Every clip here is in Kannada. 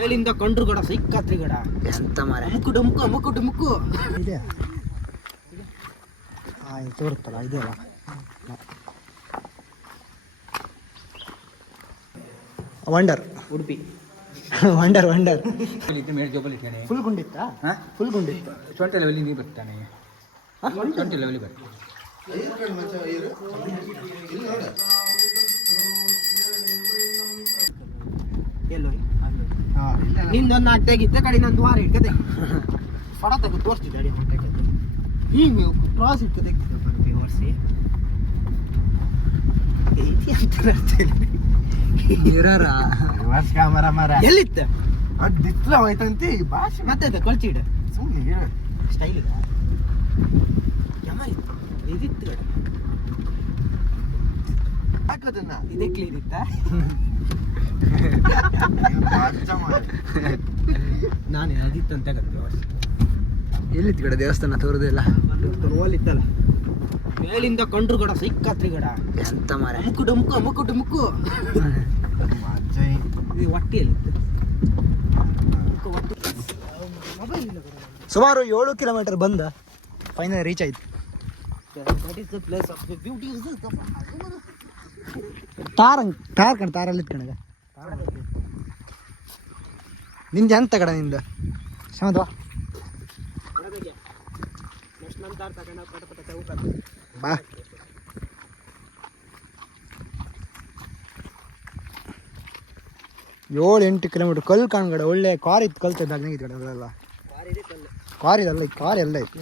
ಮೇಲಿಂದ ಕಂಡ್ರು ಗಡ ಸಿಕ್ಕಾತ್ರಿ ಗಡ. ಎಂತ ಮರ ಮುಕ್ಕು ಡುಮ್ಕು ಮುಕ್ಕು ಡುಮ್ಕು ಇದೆ. ಆಯ್ತು ತೋರುತ್ತಲ್ಲ ಇದೆಯಲ್ಲ ವಂಡರ್ ಉಡುಪಿ. ವಂಡರ್ ವಂಡರ್ ಮೇಲೆ ಜೋಬಲ್ ಇದ್ದಾನೆ ಫುಲ್ ಗುಂಡಿತ್ತಾ? ಹಾಂ? ಫುಲ್ ಗುಂಡಿತ್ತು. ಸೊಂಟ ಲೆವೆಲ್ ನೀರು ಬರ್ತಾನೆ? ಸೊಂಟ ಲೆವೆಲ್ ಬರ್ತಾನೆ? ನಿಂದೊಂದು ನಾಲ್ಕು ತೆಗಿದ್ದೆ ಕಡೆ ನಂದು ವಾರ ಇಟ್ಕ ತೆಗಿ. ಫಡ ತೆಗೆದು ತೋರಿಸ್ತಿದ್ದೆ ಅಡಿ ಹೊಟ್ಟೆಗೆ ಹಿಂಗೆ ಕ್ರಾಸ್ ಇಟ್ಕ ತೆಗಿತಿದ್ದೆ ಕ್ಯಾಮರಾ ಮರ ಎಲ್ಲಿತ್ತ ಅದ್ ಡಿಸ್ಪ್ಲೇ ಹೋಯ್ತಂತಿ ಭಾಷೆ ಮತ್ತೆ ಕಳ್ಚಿಡ ಸುಮ್ಮನೆ ಸ್ಟೈಲ್ ಇದೆ? ಇದಿತ್ತು ಕಡೆ ಹಾಕದನ್ನ. ಇದೇ ಕ್ಲೀನ್ ಇತ್ತ? ನಾನು ಅದಿತ್ತು ಅಂತ ಎಲ್ಲಿತ್ತು ಕಡೆ ದೇವಸ್ಥಾನ ತೋರದೇ ಓಲಿತ್ತಲ್ಲ ಮೇಲಿಂದ ಕಂಡ್ರು ಗಡ ಸಿಕ್ಕಾತ್ರಿ ಗಡ. ಎಂತ ಮಾರ ಮುಕ್ಕು ಡುಮ್ಕು ಮುಕ್ಕು ಡುಮ್ಕು ಇದು ಹೊಟ್ಟೆಯಲ್ಲಿತ್ತು. ಸುಮಾರು ಏಳು ಕಿಲೋಮೀಟರ್ ಬಂದ. ಫೈನಲ್ ರೀಚ್ ಆಯ್ತು. That is the place of the beauty the ತಾರ್ ಕಣ ತಾರಲ್ಲಿ ಇಟ್ಕಣಗ ನಿಂದ ಎಂತ ಕಡ ನಿಂದ? ಶಮದ್ವಾ ಬಾ. ಏಳು ಎಂಟು ಕಿಲೋಮೀಟರ್ ಕಲ್ಲು ಕಾಣ್ಗಡೆ ಒಳ್ಳೆ ಕಾರ್ ಇತ್ತು ಕಲ್ತ ಆಗಿತ್ತು ಕಡೆ ಅದೆಲ್ಲ ಕಾರ್ ಇದೆಲ್ಲ ಕಾರ್ ಎಲ್ಲ ಇತ್ತು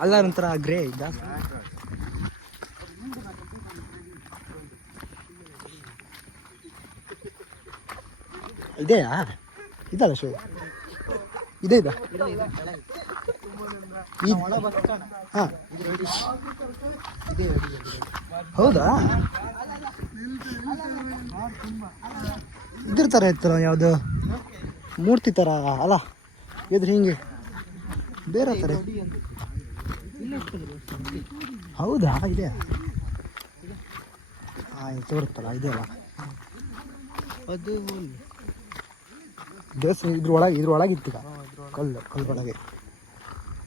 ಅಲ್ಲ ಒಂಥರ ಗ್ರೇ ಇದ್ದ? ಇದೆಯಾ? ಇದಲ್ಲ ಶೋ? ಇದೆ ಇದಾ. ಹಾಂ. ಹೌದಾ? ಇದ್ರ ಥರ ಇತ್ತಲ್ಲ ಯಾವುದು? ಮೂರ್ತಿ ಥರ ಅಲ್ಲ? ಇದ್ರೆ ಹಿಂಗೆ. ಬೇರೆ ಥರ ಹೌದಾ? ಇದೆ. ಆಯ್ತು ತೋರುತ್ತಲ್ಲ ಇದೆಯಲ್ಲ ಅದು ದೇವಸ್ಥಾನ ಇದ್ರ ಒಳಗೆ ಇದ್ರ ಈಗ ಕಲ್ಲು ಕಲ್ಲು ಒಳಗೆ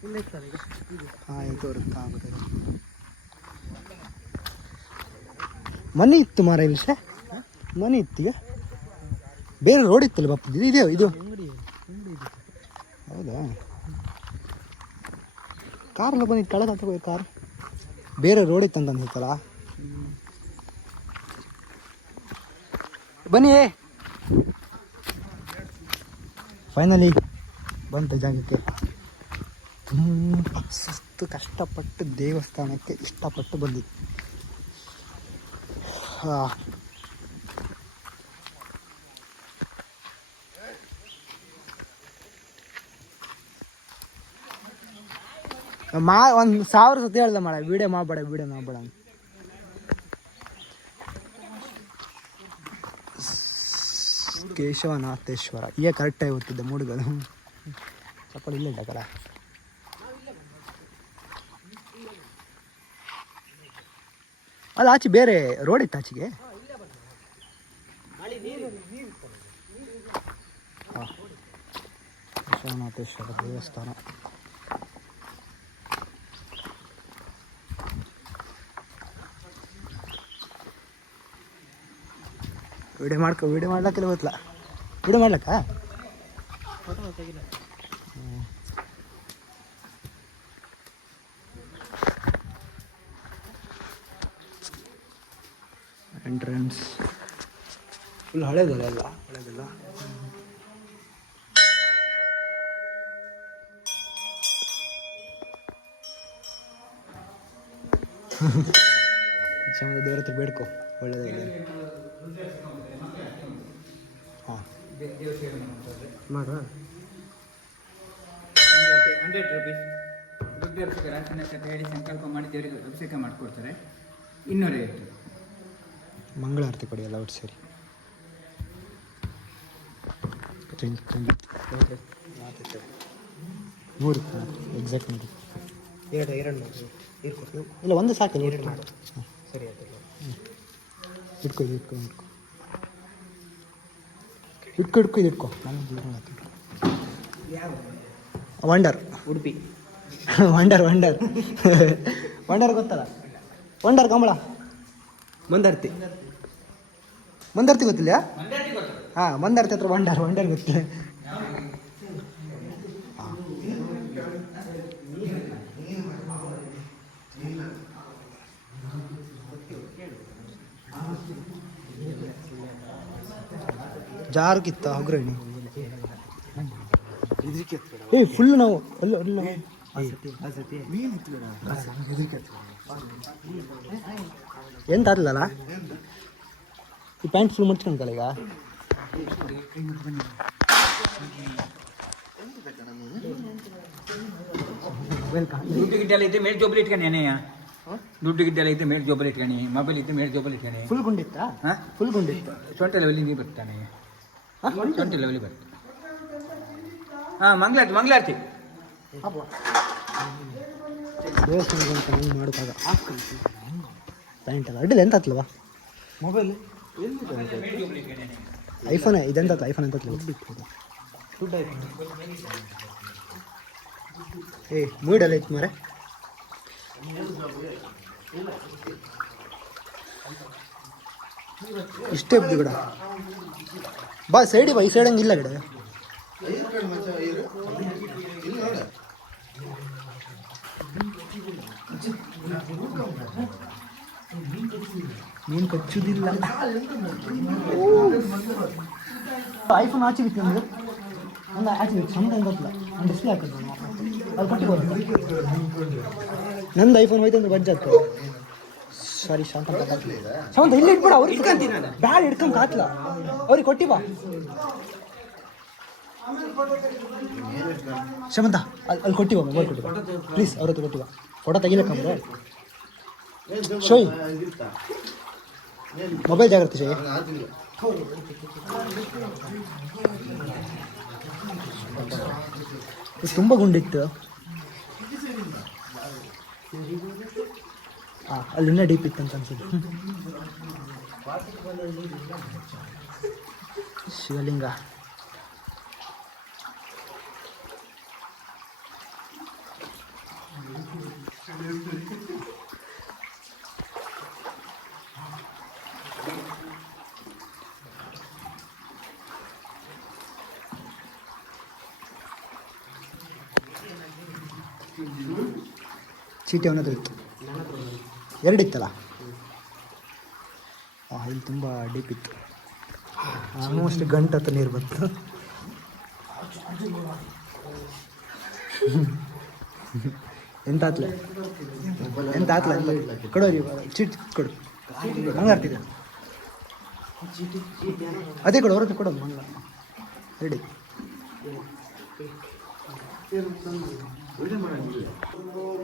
ಈಗ ಆಯ್ತು ತೋರುತ್ತಾ ಆಗುತ್ತೆ ಮನೆ ಇತ್ತು ಮಾರ ಇಲ್ಲ ಮನೆ ಇತ್ತು ಈಗ? ಬೇರೆ ರೋಡ್ ಇತ್ತಲ್ಲ ಬಾಪ ಇದು ಇದೆಯೋ ಇದು? ಹೌದಾ? ಕಾರೆಲ್ಲ ಬಂದಿತ್ತು ಕಳೆದ ಹತ್ರ ಕಾರ್? ಬೇರೆ ರೋಡಿಗೆ ಅಂತ ಅನ್ಸುತ್ತಲ್ಲ ಬನ್ನಿ. ಫೈನಲಿ ಬಂತು ಜಾಗಕ್ಕೆ. ತುಂಬ ಸುಸ್ತು ಕಷ್ಟಪಟ್ಟು ದೇವಸ್ಥಾನಕ್ಕೆ ಇಷ್ಟಪಟ್ಟು ಬಂದಿದ್ದು ಮಾ, ಒಂದು ಸಾವಿರ ಸತಿ ಹೇಳ್ದೆ ಮಾಡ ವಿಡಿಯೋ ಮಾಡಬೇಡ ವಿಡಿಯೋ ಮಾಡಬೇಡ ಕೇಶವನಾಥೇಶ್ವರ ಈಗ ಕರೆಕ್ಟಾಗಿ ಓದ್ತಿದ್ದೆ ಮೂಡುಗಳು. ಚಪ್ಪಲಿ ಇಲ್ಲ ಇಡಕಲ್ಲ ಅಲ್ಲ, ಆಚೆ ಬೇರೆ ರೋಡ್ ಇತ್ತು ಆಚೆಗೆ. ಕೇಶವನಾಥೇಶ್ವರ ದೇವಸ್ಥಾನ. ವಿಡಿಯೋ ಮಾಡ್ಕೊ ವಿಡಿಯೋ ಮಾಡ್ಲಕ್ಕೆಲ್ಲ ಗೊತ್ತಲ್ಲ ವಿಡಿಯೋ ಮಾಡ್ಲಕ್ಕ? ಎಂಟ್ರೆನ್ಸ್ ಫುಲ್ ಹಳೇದಲ್ಲ ಎಲ್ಲ? ಹಳೇದಲ್ಲ? ಚಂದ ದೇವ್ರ ಹತ್ರ ಬೇಡ್ಕೊ. ಒಳ್ಳೆಯದಾಗಿ ಹಾಂ. ಮಾಡುವ. Hundred rupees. ದುಡ್ಡು ಅಭಿಷೇಕ ರಾಶನಕ್ಕೆ ಅಂತ ಹೇಳಿ ಸಂಕಲ್ಪ ಮಾಡಿ ದೇವರಿಗೆ ಅಭಿಷೇಕ ಮಾಡಿಕೊಡ್ತಾರೆ. ಇನ್ನೂರೈವತ್ತು. ಮಂಗಳಾರತಿ ಕೊಡಿ ಎಲ್ಲ ಒಟ್ಟು ಸರಿ. ಮೂರು ಎಕ್ಸಾಕ್ಟ್ ಮಾಡಿ ಎರಡು ಎರಡು. ಇಲ್ಲ ಒಂದು ಸಾಕು. ಎರಡು. ಮಾಡು ಸರಿ ಆಯ್ತು ಇಟ್ಕೊ ಇಟ್ಕೊ ಇಟ್ಕೊ. ಇಟ್ಕೊ ಇಟ್ಕೊ ಇಟ್ಕೊ. Wonder Udupi. Wonder wonder wonder ಗೊತ್ತಲ್ಲ? ವಂಡರ್ ಕಂಬಳ ಮಂದರ್ತಿ. ಮಂದರ್ತಿ ಗೊತ್ತಿಲ್ಲ. ಹಾಂ ಮಂದರ್ತಿ ಹತ್ರ ವಂಡರ್ ವಂಡರ್ ಗೊತ್ತಿಲ್ಲ ಜಾರುಕಿತ್ತ ಹಗ್ರಣಿ ಏ ಫುಲ್ ನಾವು ಅಲ್ಲ ಅಲ್ಲ ಎಂತ ಅಲ್ಲಲ್ಲ ಈ ಪ್ಯಾಂಟ್ ಫುಲ್ ಮುಚ್ಕೊಂಡ್ಕಲ್ಲ ಈಗ? ದುಡ್ಡು ಗಿಡ್ಡೆಲ್ಲ ಇದೆ ಮೇಲೆ ಜೋಬಲ್ ಇಟ್ಕೊಂಡೆ ಏನೆಯ ದುಡ್ಡು ಗಿಡ್ಡೆಲ್ಲ ಇದ್ದರೆ ಮೇಲೆ ಜೋಬಲ್ ಇಟ್ಕೊಂಡಿ ಮೊಬೈಲ್ ಇದ್ದೆ ಮೇಲೆ ಜೋಬಲ್ ಇಟ್ಕೊಂಡಿ ಫುಲ್ ಗುಂಡಿತ್ತಾ? ಹಾಂ? ಫುಲ್ ಗುಂಡಿತ್ತು? ಸೊಂಟ ಲೆವೆಲಿ ನೀರು ಬರ್ತಾನೆ ಲೆವೆಲಿ ಹಾಂ ಮಾಡೋಕ್ಕಾಗ ಅಲ್ಲ ಅಡ್ಡಿಲ್ಲ ಎಂತ ಹತ್ಲವಾ ಮೊಬೈಲ್ ಐಫೋನ್ ಇದೆಂತ ಐಫೋನ್ ದುಡ್ಡು ಆಯ್ತು? ಏ ಮೂಡಲ್ಲ ಇತ್ತು ಮಾರೆ ಇಷ್ಟೇ ಬಿಡ. ಬಾ ಸೈಡಿ ಬಾ ಈ ಸೈಡ್ ಹಂಗಿಲ್ಲ ಇಲ್ಲ ಗಿಡ ನೀನು ಕಚ್ಚುದಿಲ್ಲ. ಐಫೋನ್ ಆಚೆ ಬಿತ್ತು ಅಂದ್ರೆ ಒಂದು ಆಚೆ ಬಿತ್ತು ಸಣ್ಣ ಗೊತ್ತಿಲ್ಲ ನಾನು ಡಿಸ್ಪ್ಲೇ ಹಾಕಿದ್ದು ಅದು ಕೊಟ್ಟು ನಂದು ಐಫೋನ್ ಹೋಯ್ತು ಅಂದ್ರೆ ಬಜ್ಜ ಆಗ್ತದೆ ಸಾರಿ ಶಾಂತ ಶಾಂತ ಇಲ್ಲಿ ಇಟ್ಬಿಡ ಅವ್ರಿಗೆ ಇಟ್ಕೊಂತೀನಿ ಬ್ಯಾಡ ಹಿಡ್ಕೊಂಡ್ ಕಾತ್ಲ ಅವ್ರಿಗೆ ಕೊಟ್ಟಿ ಬಾ. ಶಮಂತ ಅಲ್ಲಿ ಅಲ್ಲಿ ಕೊಟ್ಟಿ ಬಾ ಮೊಬೈಲ್ ಕೊಟ್ಟಿ ಪ್ಲೀಸ್ ಅವ್ರ ಹತ್ರ ಕೊಟ್ಟಿ ಬಾ. ಫೋಟೋ ತೆಗಿಲಕ್ಕಂದ್ರೆ ಶೋಯ್. ಮೊಬೈಲ್ ಜಾಗ್ರತೆ ಶೋಯ್. ತುಂಬ ಗುಂಡಿತ್ತು. ಹಾಂ ಅಲ್ಲಿ ಇನ್ನೂ ಡೀಪ್ ಇತ್ತು ಅಂತ ಅನ್ಸುತ್ತೆ. ಶಿವಲಿಂಗ. ಚೀಟಿ ಅವನ ಹತ್ರ ಇತ್ತು. ಎರಡಿತ್ತಲ್ಲ? ಇಲ್ಲಿ ತುಂಬ ಡೀಪ್ ಇತ್ತು. ಆಲ್ಮೋಸ್ಟ್ ಗಂಟೆ ಹತ್ತು ನೀರು ಬಂತು. ಎಂತ ಆತ್ಲ ಎಂತ ಆತ್ಲ ಕೊಡೋ ಚೀಟ್ ಕೊಡು. ಆಗ್ತಿದೆ ಅದೇ ಕೊಡು ಅವ್ರ ಹತ್ರ ಕೊಡೋದು ಮಂಗಳ ರೆಡಿ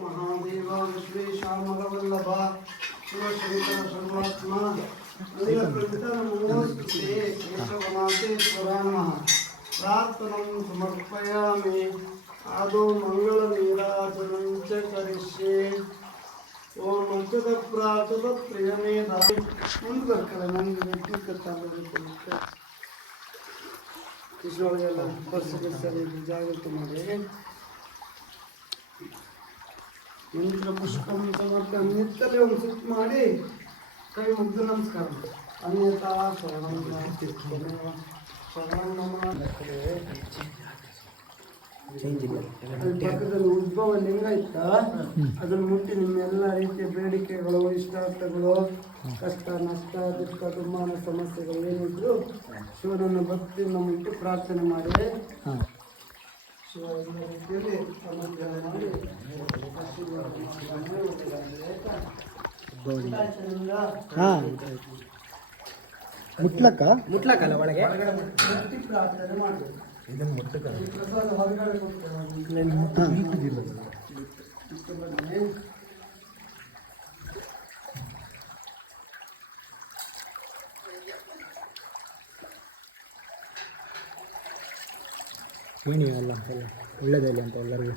ಮಹಾದೇವ ವಿಶ್ವೇಶಾಮರವಲ್ಲಭ ಶಿವಶಂಕರ ಸರ್ವಾತ್ಮ ಕೇಶವನಾಥೇಶ್ವರಾಮ ಪ್ರಾರ್ಥನಂ ಸಮರ್ಪಯಾಮಿ ಆದೋ ಮಂಗಳ ನೀರಾಜನಂ ಚ ಕರಿಷ್ಯೆ ಓಂ ಮಂಚದ ಪ್ರಾತದ ಪ್ರಿಯಮೇಧ ಮುಂದೆ ಬರ್ಕಲ್ಲ ನನಗೆ ವ್ಯಕ್ತಿಗತ ಕೃಷ್ಣಗಳಿಗೆಲ್ಲ ಬಸ್ಸಿಗೆ ಸರಿ ಜಾಗ್ರತೆ ಮಾಡಿ ಯಂತ್ರ ಪುಷ್ಪಂ ಸಮರ್ಥ ನಿತ್ತಲೇ ಒಂದು ಸುತ್ತ ಮಾಡಿ ಕೈ ಮುಗ್ದು ನಮಸ್ಕಾರ. ಅಲ್ಲಿ ಪಕ್ಕದಲ್ಲಿ ಉದ್ಭವ ಲಿಂಗ ಇತ್ತ. ಅದನ್ನು ಮುಟ್ಟಿ ನಿಮ್ಮೆಲ್ಲ ರೀತಿಯ ಬೇಡಿಕೆಗಳು ಇಷ್ಟಾರ್ಥಗಳು ಕಷ್ಟ ನಷ್ಟ ದುಃಖ ದುಮ್ಮಾನ ಸಮಸ್ಯೆಗಳು ಏನಿದ್ರು ಶಿವನನ್ನು ಭಕ್ತಿಯನ್ನು ಮುಟ್ಟಿ ಪ್ರಾರ್ಥನೆ ಮಾಡಿ. ಶಿವ ಎಲ್ಲ ರೀತಿಯಲ್ಲಿ ಸಮಸ್ಯೆ ಮಾಡಿ ಆಶೀರ್ವಾದ ಮಾಡಿ ಒಳ್ಳೆಯದಾಗಲಿ. ಆಯ್ತಾ? ಆಯ್ತಾ ಹಾಂ ಮುಟ್ಲಕ್ಕ ಮುಟ್ಲಕ್ಕಲ್ಲ ಒಳಗೆ ಭಕ್ತಿ ಪ್ರಾರ್ಥನೆ ಮಾಡಬೇಕು ಪ್ರಸಾದ ಹೊರಗಡೆ ಕೊಡ್ತೇವೆ ಇಷ್ಟು ಬನ್ನಿ. ಏನಿ ಅಲ್ಲ ಎಲ್ಲ ಒಳ್ಳೇದೇ ಇಲ್ಲ ಅಂತ ಎಲ್ಲರಿಗೂ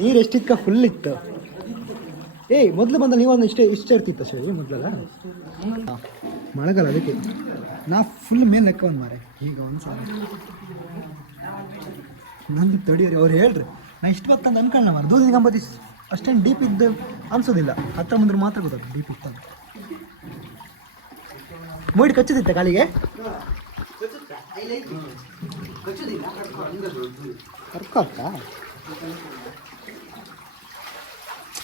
ನೀರು ಎಷ್ಟಿತ್ಕ ಫುಲ್ ಇತ್ತು. ಏಯ್, ಮೊದಲು ಬಂದ ನೀವೊಂದು ಇಷ್ಟೇ, ಇಷ್ಟ ಇರ್ತಿತ್ತು ಸರಿ ಮೊದಲಲ್ಲ? ಮಳೆಗಾಲ ಅದಕ್ಕೆ. ನಾ ಫುಲ್ ಮೇಲೆ ಲೆಕ್ಕ ಒಂದು ಮಾರೆ. ಈಗ ಒಂದು ಸಾರಿ. ನಂದು ತಡಿಯೋರಿ ಅವ್ರು ಹೇಳ್ರಿ. ನಾ ಇಷ್ಟು ಬತ್ತಂತ ಅನ್ಕೊಳ್ಳ ಮಾರ ದೂರ ಗಂಬತಿ ಅಷ್ಟೇನು ಡೀಪ್ ಇದ್ದು ಅನ್ಸೋದಿಲ್ಲ. ಹತ್ರ ಬಂದ್ರೆ ಮಾತ್ರ ಗೊತ್ತಾಗ್ತದೆ ಡೀಪ್ ಇತ್ತು ಮೂಡಿ ಕಚ್ಚದಿತ್ತ ಕಾಲಿಗೆ? ಕರ್ಕೋಕ್ಕ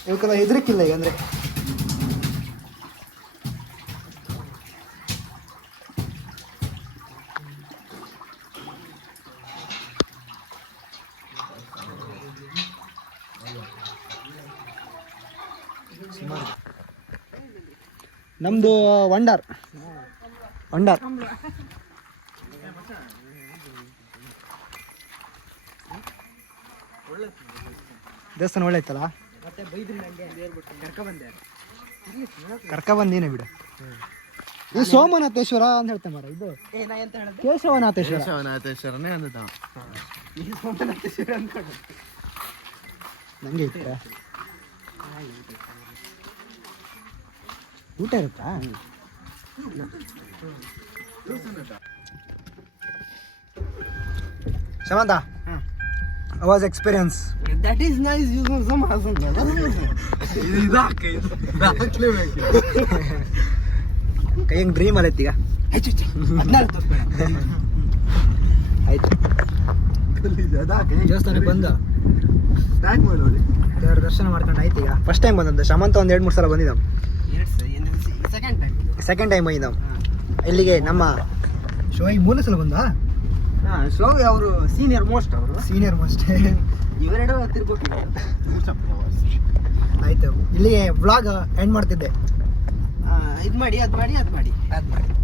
ಇವಕ್ಕೆಲ್ಲ ಹೆದರಿಕಿಲ್ಲ ಈಗ ಅಂದರೆ. ನಮ್ಮದು ವಂಡರ್ ವಂಡರ್ ದೇವಸ್ಥಾನ ಒಳ್ಳೆ ಇತ್ತಲ್ಲ? ಕರ್ಕ ಬಂದೇನೆ ಬಿಡು. ಇದು ಸೋಮನಾಥೇಶ್ವರ ಅಂತ ಹೇಳ್ತೇನೆ ಮಾರ ಇದು. ಕೇಶವನಾಥೇಶ್ವರ. ಕೇಶವನಾಥೇಶ್ವರನೇ ಅಂದ ನಂಗೆ ಇತ್ತ? ಊಟ ಇರುತ್ತಾ? ಶಮಂತ ಅವಾಜ್ experience that is nice use some Hasan ಕೈ ಹೆಂಗ್ ಡ್ರೀಮ್ ಅಲ್ಲ ಈಗ ಆಯ್ತು ದೇವಸ್ಥಾನಕ್ಕೆ ಬಂದ. ಸ್ಟಾರ್ಟ್ ಮಾಡೋಡಿ ದೇವ್ರ ದರ್ಶನ ಮಾಡ್ಕೊಂಡು ಆಯ್ತು ಈಗ ಫಸ್ಟ್ ಟೈಮ್ ಬಂದಂತೆ. ಶಮಂತ ಒಂದು ಎರಡು ಮೂರು ಸಲ ಬಂದಿದ್ದಾವೆ. ಸೆಕೆಂಡ್ ಟೈಮ್ ಸೆಕೆಂಡ್ ಟೈಮ್ ಬಂದಿದ್ದಾವೆ. ಇಲ್ಲಿಗೆ ನಮ್ಮ ಶೋ ಈಗ ಮೂರನೇ ಸಲ ಬಂದ? ಹಾಂ ಶ್ಲೋವಿ ಅವರು ಸೀನಿಯರ್ ಮೋಸ್ಟ್ ಅವರು. ಸೀನಿಯರ್ ಮೋಸ್ಟ್ ಇವೆರಡು ತಿರ್ಗೋಕಿದ್ರು ಆಯ್ತು. ಇಲ್ಲಿ ವ್ಲಾಗ್ ಎಂಡ್ ಮಾಡ್ತಿದ್ದೆ. ಇದು ಮಾಡಿ ಅದು ಮಾಡಿ ಅದು ಮಾಡಿ ಅದು ಮಾಡಿ